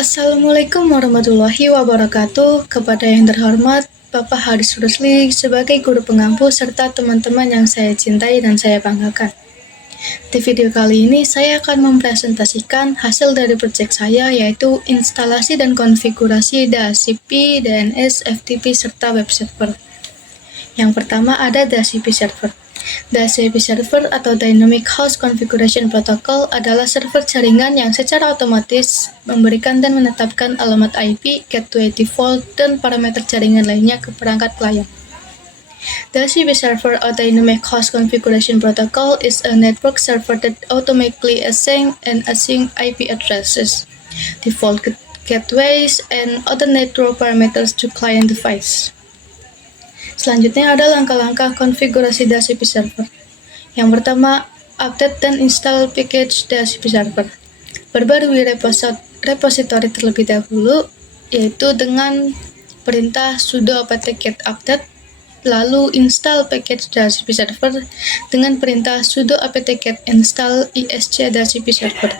Assalamualaikum warahmatullahi wabarakatuh. Kepada yang terhormat Bapak Haris Rusli sebagai guru pengampu serta teman-teman yang saya cintai dan saya banggakan. Di video kali ini saya akan mempresentasikan hasil dari proyek saya, yaitu instalasi dan konfigurasi DHCP, DNS, FTP, serta web server. Yang pertama ada DHCP server. DHCP server atau Dynamic Host Configuration Protocol adalah server jaringan yang secara otomatis memberikan dan menetapkan alamat IP, gateway default, dan parameter jaringan lainnya ke perangkat klien. DHCP server or Dynamic Host Configuration Protocol is a network server that automatically assign and assign IP addresses, default gateways, and other network parameters to client device. Selanjutnya ada langkah-langkah konfigurasi DHCP server. Yang pertama, update dan install package DHCP server. Perbarui repository terlebih dahulu, yaitu dengan perintah sudo apt-get update, lalu install package DHCP server dengan perintah sudo apt-get install isc DHCP server.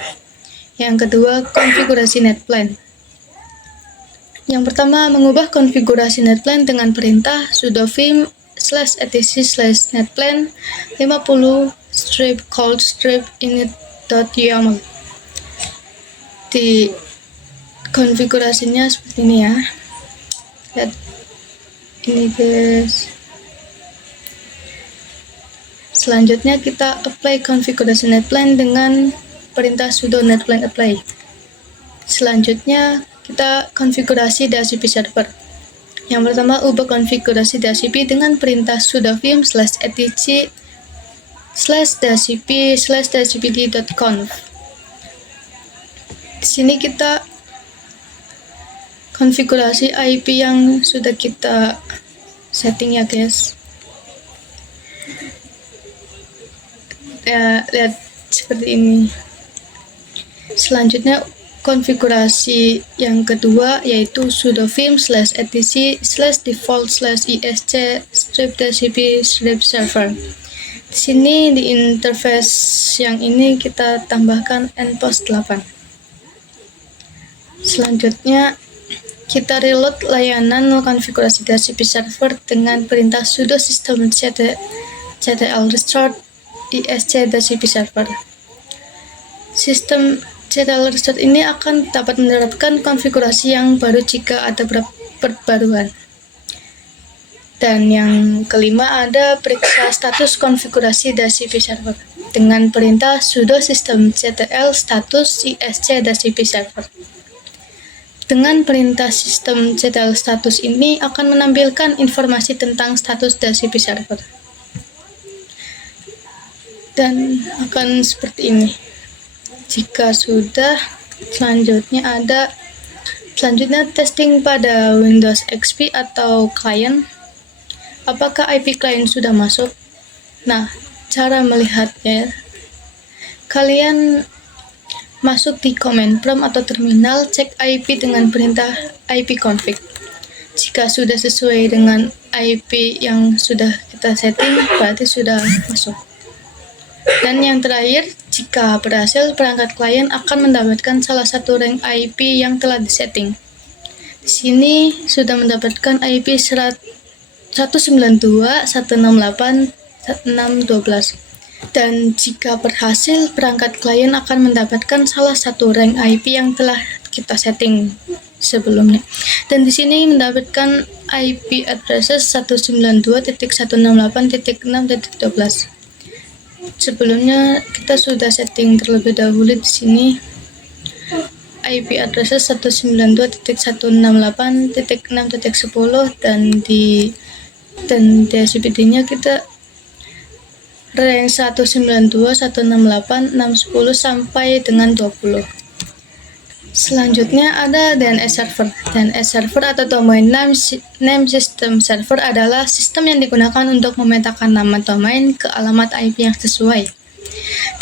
Yang kedua, konfigurasi netplan. Yang pertama, mengubah konfigurasi netplan dengan perintah sudo vim /etc/netplan 50-call-init.yaml. Di konfigurasinya seperti ini ya. Lihat ini guys. Selanjutnya kita apply konfigurasi netplan dengan perintah sudo netplan apply. Selanjutnya kita konfigurasi DHCP server. Yang pertama, ubah konfigurasi DHCP dengan perintah sudo vim /etc/dhcp/dhcpd.conf. Di sini kita konfigurasi IP yang sudah kita setting ya guys. Ya, lihat seperti ini. Selanjutnya konfigurasi yang kedua yaitu sudo vim /etc/default/isc/dhcp/server. Di sini di interface yang ini kita tambahkan npost 8. Selanjutnya kita reload layanan konfigurasi DHCP server dengan perintah sudo systemctl restart isc DHCP server. Sistem CTL restart ini akan dapat menerapkan konfigurasi yang baru jika ada perbaruan. Dan yang kelima ada periksa status konfigurasi DHCP server dengan perintah sudo systemctl status isc DHCP server. Dengan perintah systemctl status ini akan menampilkan informasi tentang status DHCP server. Dan akan seperti ini. Jika sudah, selanjutnya testing pada Windows XP atau klien. Apakah IP klien sudah masuk? Nah, cara melihatnya, kalian masuk di command prompt atau terminal, cek IP dengan perintah ipconfig. Jika sudah sesuai dengan IP yang sudah kita setting, berarti sudah masuk. Dan yang terakhir, jika berhasil, perangkat klien akan mendapatkan salah satu rank IP yang telah disetting. Di sini sudah mendapatkan IP 192.168.612. Dan jika berhasil, perangkat klien akan mendapatkan salah satu rank IP yang telah kita setting sebelumnya. Dan di sini mendapatkan IP addresses 192.168.6.12. Sebelumnya kita sudah setting terlebih dahulu di sini IP address 192.168.6.10 dan DHCPD-nya kita rank 192.168.610 sampai dengan 20. Selanjutnya ada DNS server. DNS server atau Domain Name System Server adalah sistem yang digunakan untuk memetakan nama domain ke alamat IP yang sesuai.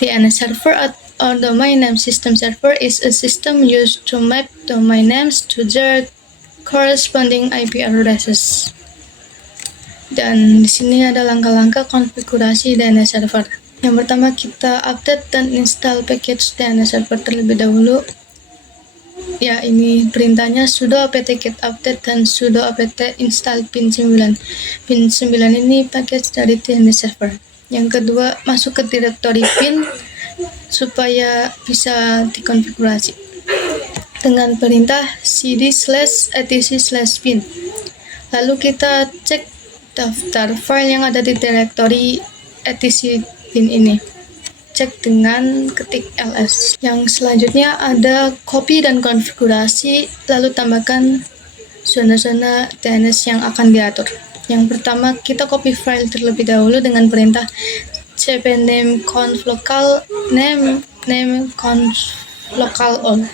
DNS server or Domain Name System Server is a system used to map domain names to their corresponding IP addresses. Dan di sini ada langkah-langkah konfigurasi DNS server. Yang pertama, kita update dan install package DNS server terlebih dahulu. Ya, ini perintahnya sudo apt-get update dan sudo apt install pin 9. Pin 9 ini package dari DNS server. Yang kedua, masuk ke directory pin supaya bisa dikonfigurasi dengan perintah cd/etc/pin. Lalu kita cek daftar file yang ada di directory etc pin ini. Cek dengan ketik ls. Yang selanjutnya ada copy dan konfigurasi, lalu tambahkan zona-zona DNS yang akan diatur. Yang pertama, kita copy file terlebih dahulu dengan perintah cpname conf local name conf local all.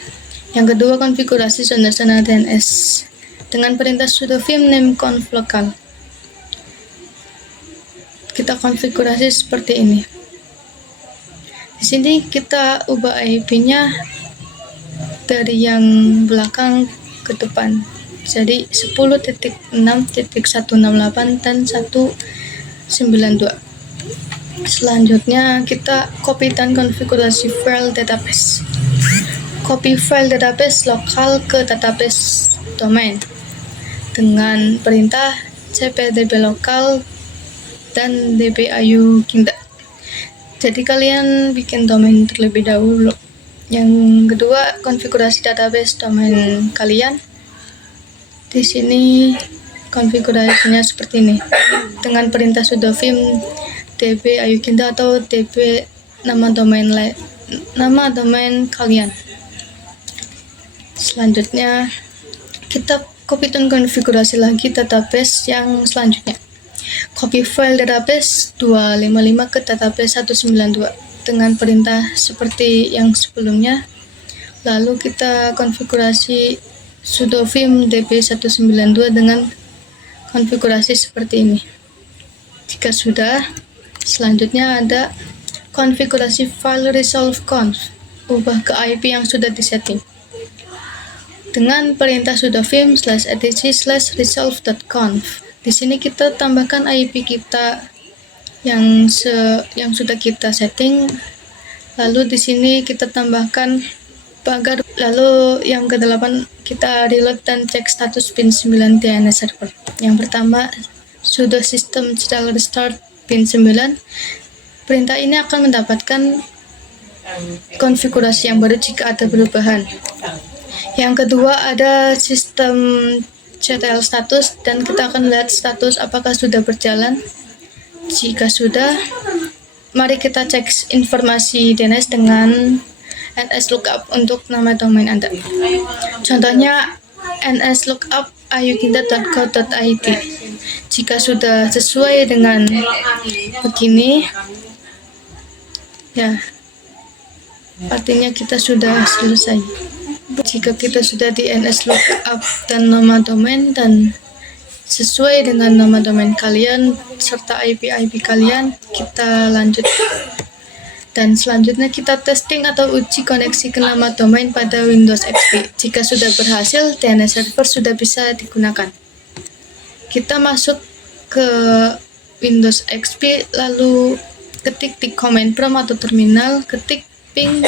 Yang kedua, konfigurasi zona-zona DNS dengan perintah sudo vim name conf local. Kita konfigurasi seperti ini. Di sini kita ubah IP-nya dari yang belakang ke depan. Jadi 10.6.168 dan 192. Selanjutnya kita copy dan konfigurasi file database. Copy file database lokal ke database domain dengan perintah cpdb lokal dan dbayu kinda. Jadi kalian bikin domain terlebih dahulu. Yang kedua, konfigurasi database domain kalian. Di sini konfigurasinya seperti ini. Dengan perintah sudo vim db ayukinda atau db nama domain kalian. Selanjutnya kita copy dan konfigurasi lagi database yang selanjutnya. Copy file database 255 ke database 192 dengan perintah seperti yang sebelumnya. Lalu kita konfigurasi sudo vim db192 dengan konfigurasi seperti ini. Jika sudah, selanjutnya ada konfigurasi file resolve conf, ubah ke IP yang sudah disetting dengan perintah sudo vim /etc/resolve.conf. Di sini kita tambahkan IP kita yang sudah kita setting. Lalu di sini kita tambahkan pagar. Lalu yang ke-8 kita reload dan cek status pin 9 DNS server. Yang pertama, sudo system/restart pin 9. Perintah ini akan mendapatkan konfigurasi yang baru jika ada perubahan. Yang kedua ada sistem ctl status, dan kita akan melihat status apakah sudah berjalan. Jika sudah, mari kita cek informasi DNS dengan nslookup untuk nama domain Anda. Contohnya nslookup ayukinda.co.id. Jika sudah sesuai dengan begini, ya, artinya kita sudah selesai. Jika kita sudah di nslookup dan nama domain dan sesuai dengan nama domain kalian serta IP kalian, kita lanjut. Dan selanjutnya kita testing atau uji koneksi ke nama domain pada Windows XP. Jika sudah berhasil, DNS server sudah bisa digunakan. Kita masuk ke Windows XP, lalu ketik di command prompt atau terminal, ketik ping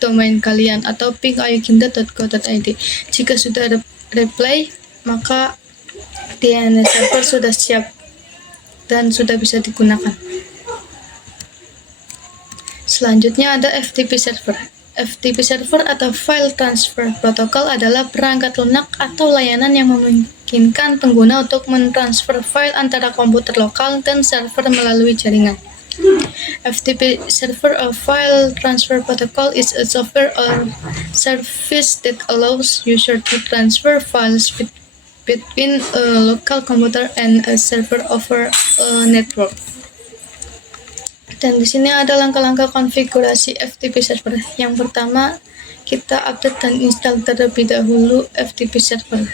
domain kalian atau ping ayukinda.co.id. Jika sudah ada reply, maka DNS server sudah siap dan sudah bisa digunakan. Selanjutnya ada FTP server. FTP server atau File Transfer Protocol adalah perangkat lunak atau layanan yang memungkinkan pengguna untuk mentransfer file antara komputer lokal dan server melalui jaringan. FTP server or File Transfer Protocol is a software or service that allows user to transfer files between a local computer and a server over a network. Dan di sini ada langkah-langkah konfigurasi FTP server. Yang pertama, kita update dan install terlebih dahulu FTP server.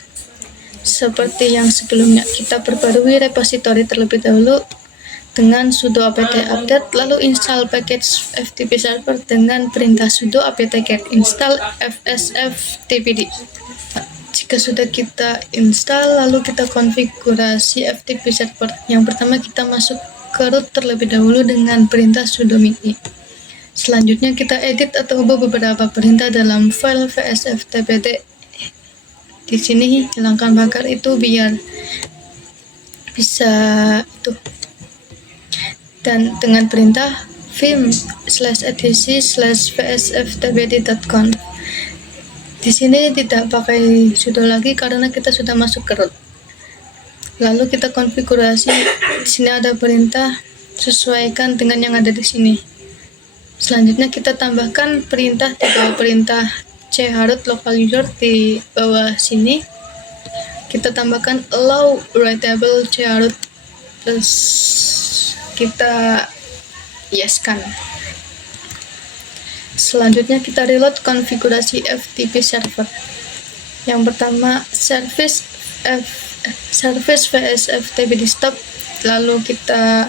Seperti yang sebelumnya, kita perbarui repository terlebih dahulu dengan sudo apt update, lalu install package FTP server dengan perintah sudo apt-get install fsftpd. Jika sudah kita install, lalu kita konfigurasi FTP server. Yang pertama, kita masuk ke root terlebih dahulu dengan perintah sudo mini. Selanjutnya kita edit atau ubah beberapa perintah dalam file vsftpd. Di sini hilangkan bakar itu biar bisa itu. Dan dengan perintah vim/etc/vsftpd.conf. Di sini tidak pakai sudo lagi karena kita sudah masuk ke root. Lalu kita konfigurasi. Di sini ada perintah sesuaikan dengan yang ada di sini. Selanjutnya kita tambahkan perintah di bawah perintah chroot local user di bawah sini. Kita tambahkan allow writable chroot plus kita yeskan. Selanjutnya kita reload konfigurasi FTP server. Yang pertama service vsftpd stop, lalu kita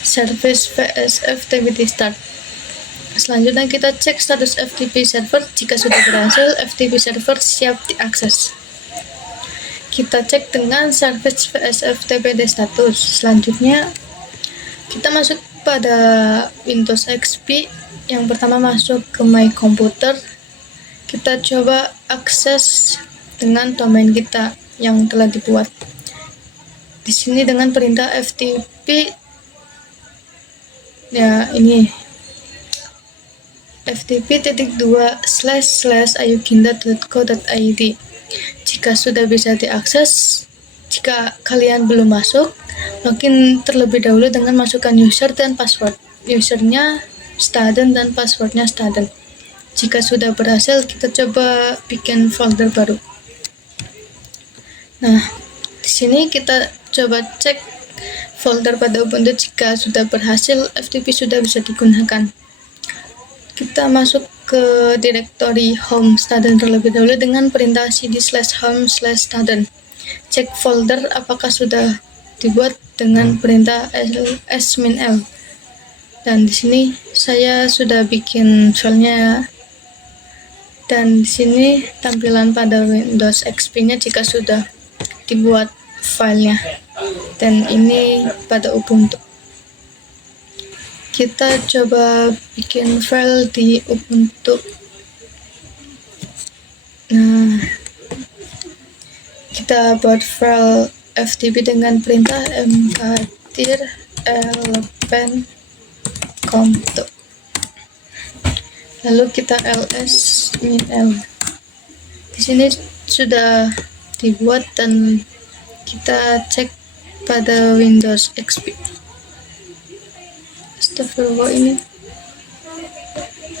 service vsftpd start. Selanjutnya kita cek status FTP server. Jika sudah berhasil, FTP server siap diakses. Kita cek dengan service vsftpd status. Selanjutnya kita masuk pada Windows XP. Yang pertama masuk ke My Computer. Kita coba akses dengan domain kita yang telah dibuat. Di sini dengan perintah ftp ya ini ftp://ayukinda.co.id. Jika sudah bisa diakses, jika kalian belum masuk, login terlebih dahulu dengan masukkan user dan password. Usernya student dan passwordnya student. Jika sudah berhasil, kita coba bikin folder baru. Nah, di sini kita coba cek folder pada Ubuntu. Jika sudah berhasil, FTP sudah bisa digunakan. Kita masuk ke direktori home student terlebih dahulu dengan perintah cd/home/student. Cek folder apakah sudah dibuat dengan perintah -l. Dan di sini saya sudah bikin filenya. Dan di sini tampilan pada Windows XP-nya jika sudah dibuat filenya. Dan ini pada Ubuntu. Kita coba bikin file di Ubuntu. Nah, kita buat file FTP dengan perintah mkdir lpen-comto. Lalu kita ls-l. Di sini sudah dibuat dan kita cek pada Windows XP. Astagfirullah ini.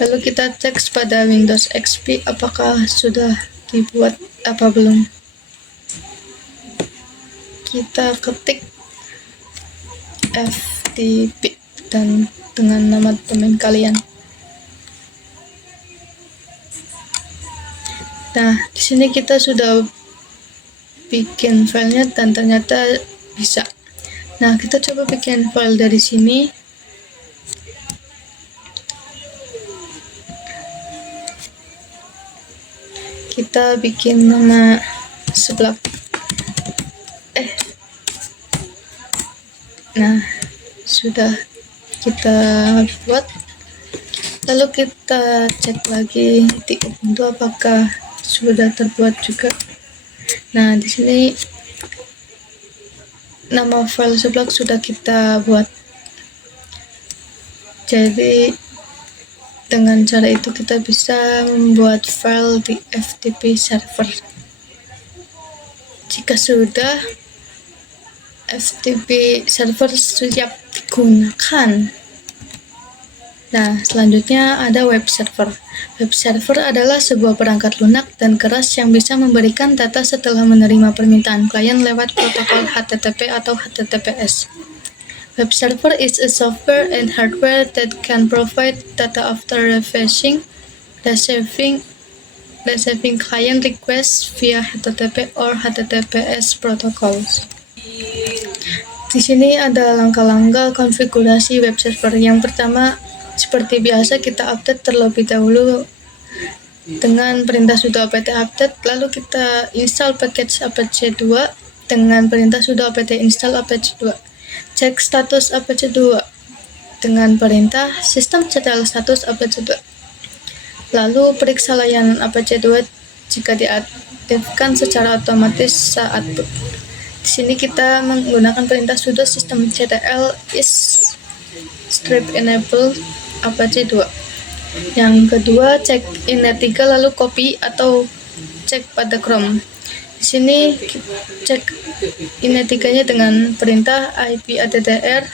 Lalu kita cek pada Windows XP apakah sudah dibuat apa belum. Kita ketik FTP dan dengan nama domain kalian. Nah, di sini kita sudah bikin filenya dan ternyata bisa. Nah, kita coba bikin file dari sini. Kita bikin nama sebelah. Nah, sudah kita buat. Lalu kita cek lagi di Ubuntu apakah sudah terbuat juga. Nah, di sini nama file sebelah sudah kita buat. Jadi dengan cara itu kita bisa membuat file di FTP server. Jika sudah, FTP server siap digunakan. Nah, selanjutnya ada web server. Web server adalah sebuah perangkat lunak dan keras yang bisa memberikan data setelah menerima permintaan klien lewat protokol HTTP atau HTTPS. Web server is a software and hardware that can provide data after receiving client requests via HTTP or HTTPS protocols. Di sini ada langkah-langkah konfigurasi web server. Yang pertama, seperti biasa kita update terlebih dahulu dengan perintah sudo apt update, lalu kita install package apache 2 dengan perintah sudo apt install apache 2. Cek status apache 2. dengan perintah systemctl status apache2. Lalu periksa layanan apache2 jika diaktifkan secara otomatis saat boot. Di sini kita menggunakan perintah sudo systemctl is strip enable apache2. Yang kedua, cek init3 lalu copy atau cek pada Chrome. Di sini cek init3-nya dengan perintah ipAddr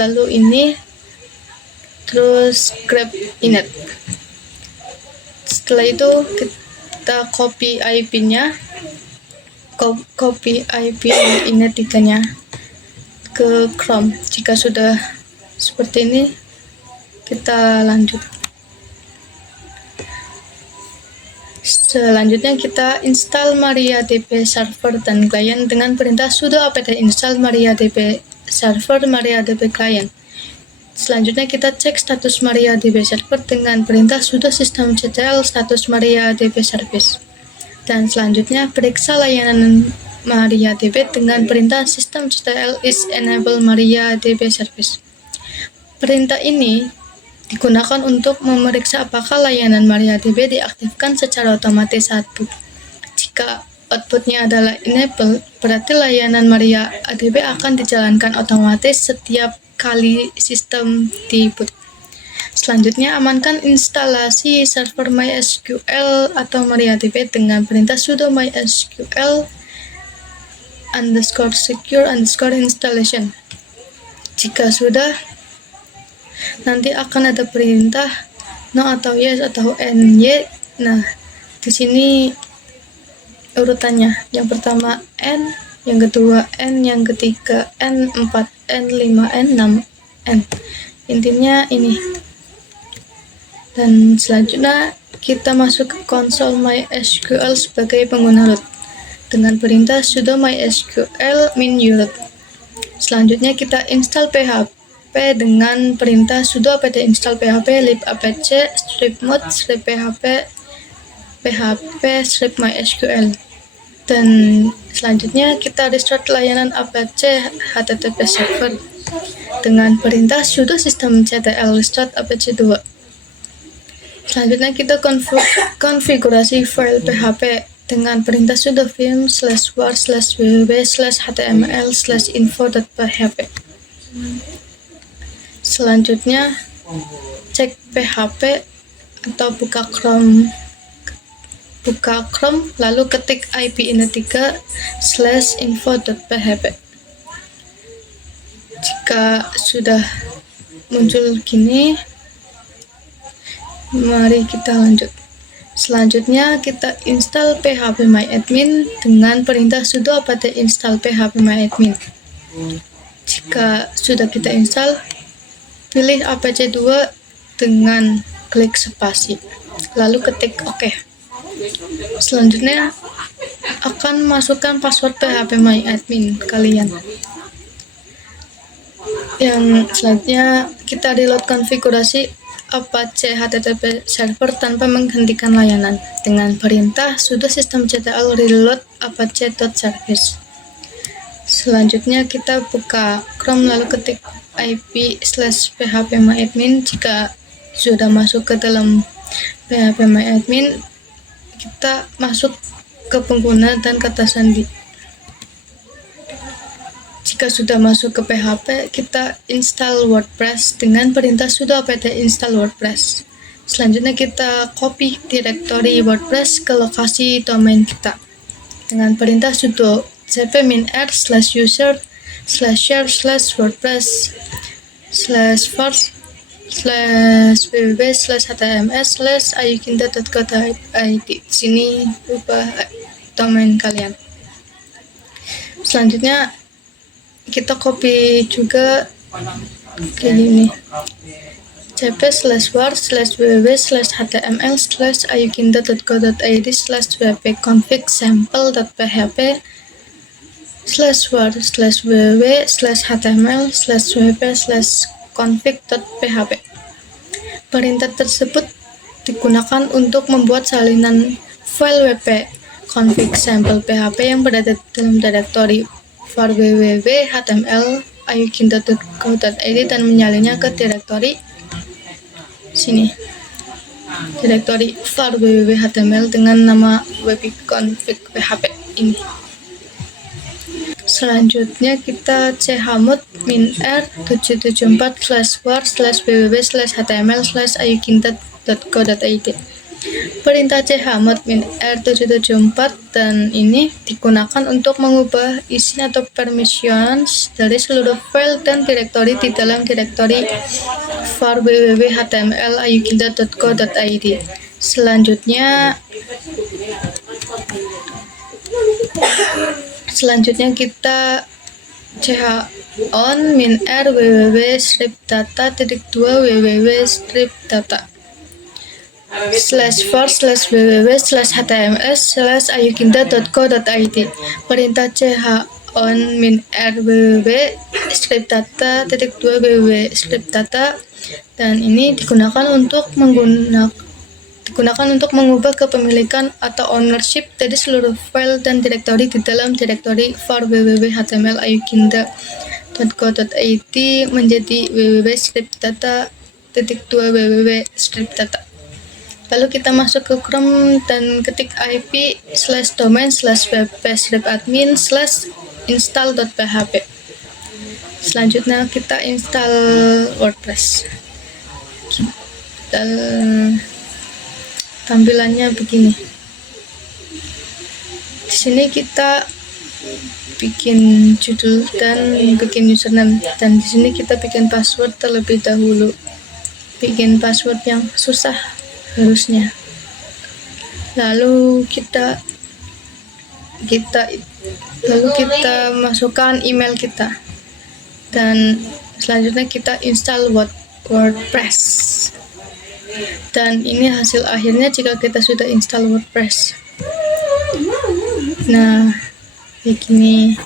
lalu ini terus grep init. Setelah itu kita copy IP-nya, copy IP init3-nya ke Chrome. Jika sudah seperti ini, kita lanjut. Selanjutnya kita install MariaDB server dan client dengan perintah sudo apt install MariaDB server MariaDB client. Selanjutnya kita cek status MariaDB server dengan perintah sudo systemctl status MariaDB service. Dan selanjutnya periksa layanan MariaDB dengan perintah systemctl is enable MariaDB service. Perintah ini digunakan untuk memeriksa apakah layanan MariaDB diaktifkan secara otomatis saat boot. Jika outputnya adalah enable, berarti layanan MariaDB akan dijalankan otomatis setiap kali sistem di boot. Selanjutnya, amankan instalasi server MySQL atau MariaDB dengan perintah sudo mysql _secure _installation. Jika sudah, nanti akan ada perintah no atau yes atau ny. Nah, di sini urutannya. Yang pertama n, yang kedua n, yang ketiga n, 4 n, 5 n, 6 n. Intinya ini. Dan selanjutnya kita masuk ke konsol MySQL sebagai pengguna root dengan perintah sudo mysql -root. Selanjutnya kita install PHP dengan perintah sudo apt install PHP lib apache strip mode strip php php strip mysql. Dan selanjutnya kita restart layanan Apache HTTP server dengan perintah sudo systemctl restart apache2. Selanjutnya kita konfigurasi file PHP dengan perintah sudo vim /var/www/html/info.php. Selanjutnya cek PHP atau buka Chrome lalu ketik IP init3/info.php. Jika sudah muncul gini, mari kita lanjut. Selanjutnya kita install phpMyAdmin dengan perintah sudo apt install phpMyAdmin. Jika sudah kita install, pilih apache2 dengan klik spasi lalu ketik OK. Selanjutnya akan masukkan password phpMyAdmin kalian. Yang selanjutnya kita reload konfigurasi Apache HTTP server tanpa menghentikan layanan dengan perintah sudo systemctl reload apache.service. Selanjutnya kita buka Chrome lalu ketik IP/phpMyAdmin. Jika sudah masuk ke dalam phpMyAdmin, kita masuk ke pengguna dan kata sandi. Jika sudah masuk ke PHP, kita install WordPress dengan perintah sudo apt install WordPress. Selanjutnya kita copy directory WordPress ke lokasi domain kita dengan perintah sudo cp-min/user/wordpress/www/htms/ayukinda.co.id. Sini ubah domain kalian. Selanjutnya kita copy juga kayak gini, cp/war/www/html/wp-config.php. Perintah tersebut digunakan untuk membuat salinan file wp config sample php yang berada dalam direktori var www.html ayukinta.co.id dan menyalinnya ke direktori sini, direktori var www.html dengan nama webconfig php ini. Selanjutnya kita chmod -r 774/var/www/html/ayukinta.co.id. Perintah chmod -r 774 dan ini digunakan untuk mengubah isi atau permissions dari seluruh file dan direktori di dalam direktori var www.html/ayukinta.co.id. Selanjutnya kita on -r www.stripdata.2 www/var/www/html/ayukinta.co.id. Perintah on -r www.stripdata.2 www/stripdata dan ini digunakan untuk mengubah kepemilikan atau ownership dari seluruh file dan direktori di dalam direktori var www.html/ayukinta.co.id menjadi www.stripdata.2 www/stripdata. Lalu kita masuk ke Chrome dan ketik ip/domain/wp-admin/install.php. Selanjutnya kita install WordPress. Tampilannya begini. Di sini kita bikin judul dan bikin username, dan di sini kita bikin password terlebih dahulu. Bikin password yang susah harusnya. Lalu kita masukkan email kita, dan selanjutnya kita install WordPress. Dan ini hasil akhirnya jika kita sudah install WordPress. Nah, kayak gini.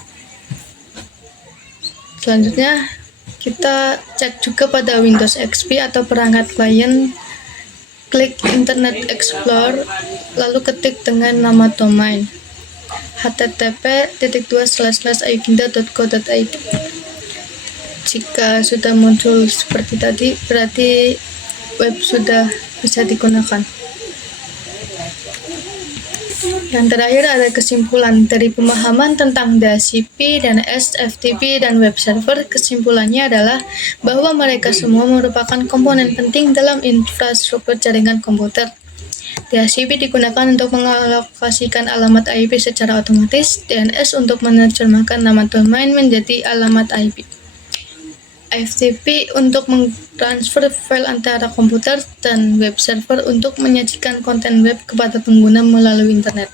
Selanjutnya kita cek juga pada Windows XP atau perangkat klien, klik Internet Explorer, lalu ketik dengan nama domain http://ayukinta.co.id. Jika sudah muncul seperti tadi, berarti web sudah bisa digunakan. Yang terakhir ada kesimpulan dari pemahaman tentang DHCP, DNS, FTP, dan web server. Kesimpulannya adalah bahwa mereka semua merupakan komponen penting dalam infrastruktur jaringan komputer. DHCP digunakan untuk mengalokasikan alamat IP secara otomatis, DNS untuk menerjemahkan nama domain menjadi alamat IP. FTP untuk mentransfer file antara komputer, dan web server untuk menyajikan konten web kepada pengguna melalui internet.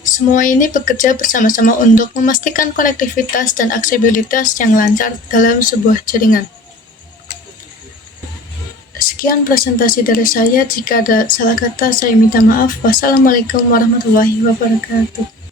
Semua ini bekerja bersama-sama untuk memastikan konektivitas dan aksesibilitas yang lancar dalam sebuah jaringan. Sekian presentasi dari saya. Jika ada salah kata, saya minta maaf. Wassalamualaikum warahmatullahi wabarakatuh.